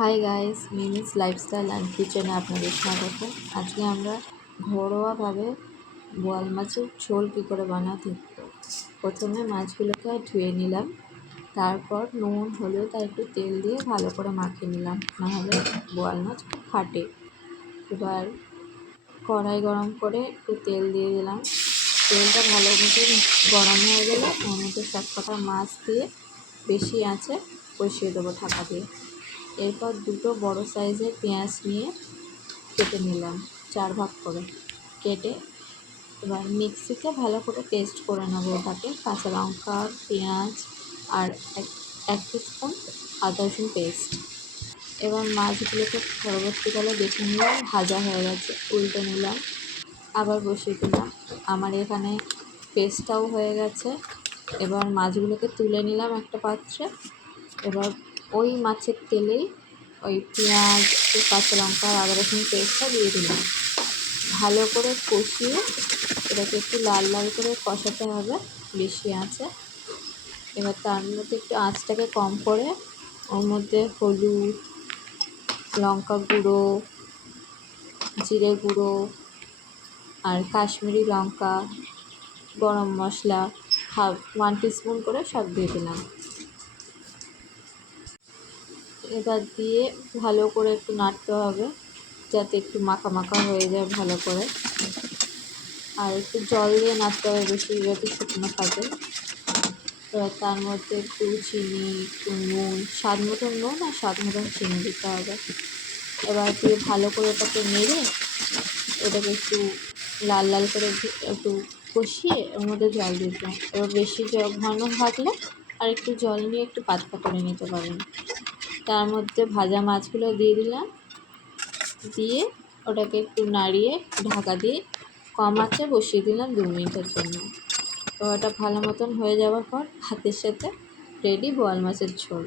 Hi guys, Mimi's lifestyle and কিচেনে আপনাদের স্বাগত। আজকে আমরা ঘরোয়াভাবে বোয়াল মাছের ঝোল কী করে বানাতে। প্রথমে মাছগুলোকে ধুয়ে নিলাম, তারপর নুন হলুদ আর একটু তেল দিয়ে ভালো করে মাখিয়ে নিলাম, নাহলে বোয়াল মাছ ফাটে। এবার কড়াই গরম করে একটু তেল দিয়ে দিলাম। তেলটা ভালো মতো গরম হয়ে গেলে ওর মধ্যে সব কটা মাছ দিয়ে বেশি আঁচে কষিয়ে দেবো ঢাকা দিয়ে। এরপর দুটো বড় সাইজের পেঁয়াজ নিয়ে কেটে নিলাম 4 ভাগ করে। কেটে এবার মিক্সিতে ভালো করে পেস্ট করে নেবো ওটাকে, কাঁচা লঙ্কা, পেঁয়াজ আর এক স্পুন আদা রসুন পেস্ট। এবার মাছগুলোকে পরবর্তীকালে দেখে নিলাম ভাজা হয়ে গেছে, উল্টে নিলাম, আবার বসিয়ে দিলাম। আমার এখানে পেস্টটাও হয়ে গেছে। এবার মাছগুলোকে তুলে নিলাম একটা পাত্রে। এবার ওই মাছের তেলেই ওই পেঁয়াজ, কাঁচা লঙ্কা আর আদা রসুন পেস্টটা দিয়ে দিলাম। ভালো করে কষিয়ে এটাকে একটু লাল লাল করে কষাতে হবে বেশি আঁচে। এবার তার মধ্যে একটু আঁচটাকে কম করে ওর মধ্যে হলুদ, লঙ্কা গুঁড়ো, জিরে গুঁড়ো আর কাশ্মীরি লঙ্কা, গরম মশলা 1 টিস্পুন করে সব দিয়ে দিলাম। এবার দিয়ে ভালো করে একটু নাড়তে হবে যাতে একটু মাখা মাখা হয়ে যায় ভালো করে, আর একটু জল দিয়ে নাড়তে হবে বেশি, যাতে শুকনো থাকে। এবার তার মধ্যে একটু চিনি, একটু নুন, স্বাদ মতন নুন আর স্বাদ মতন চিনি দিতে হবে। এবার দিয়ে ভালো করে ওটাকে নেড়ে ওটাকে একটু লাল লাল করে একটু কষিয়ে ওর মধ্যে জল দিয়ে দিলাম। এবার বেশি ঘন থাকলে আর একটু জল নিয়ে একটু পাতলা করে নিতে পারেন। তার মধ্যে ভাজা মাছগুলো দিয়ে দিলাম, দিয়ে ওটাকে একটু নাড়িয়ে ঢাকা দিয়ে কম আঁচে বসিয়ে দিলাম 2 মিনিটের জন্য। তো ওটা ভালো মতন হয়ে যাওয়ার পর ভাতের সাথে রেডি বোয়াল মাছের ঝোল।